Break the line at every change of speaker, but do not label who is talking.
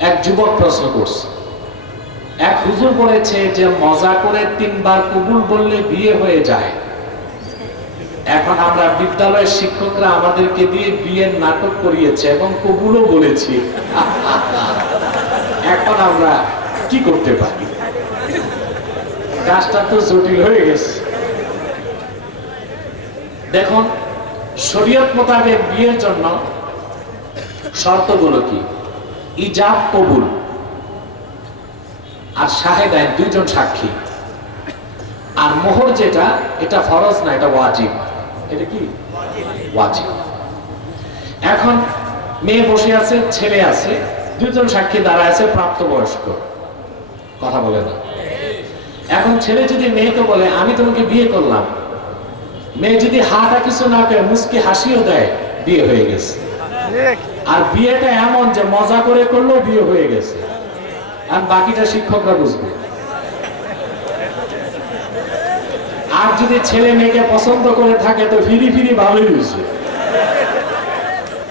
এক যুবক প্রশ্ন করছে। এক হুজুর বলেছে যে, মজা করে তিনবার কবুল বললে বিয়ে হয়ে যায়। এখন আমরা বিদ্যালয়ের শিক্ষকরা আমাদেরকে দিয়ে বিয়ের নাটক করিয়েছে এবং কবুলও বলেছি। এখন আমরা কি করতে পারি? কাজটা তো জটিল হয়ে গেছে। দেখুন, শরীয়ত মোতাবেক বিয়ের জন্য শর্তগুলো কি? ইজাব কবুল। আর শাহেদায় দুইজন সাক্ষী। আর মোহর যেটা, এটা ফরজ না, এটা ওয়াজিব। এটা কি? ওয়াজিব। এখন মেয়ে বসে আছে, ছেলে আছে দুজন সাক্ষী দাঁড়ায় আছে, প্রাপ্তবয়স্ক। কথা বলে না। এখন ছেলে যদি মেয়েকে বলে, আমি তোমাকে বিয়ে করলাম। মেয়ে যদি হাটা কিছু না করে মুসকি হাসিও দেয়, বিয়ে হয়ে গেছে। আর বিয়েটা এমন যে মজা করে করলেও বিয়ে হয়ে গেছে। আর বাকিটা শিক্ষকরা বুঝবে। আর যদি ছেলে মেয়েকে পছন্দ করে থাকে, তো ফিরি ফিরি ভালোই হয়েছে।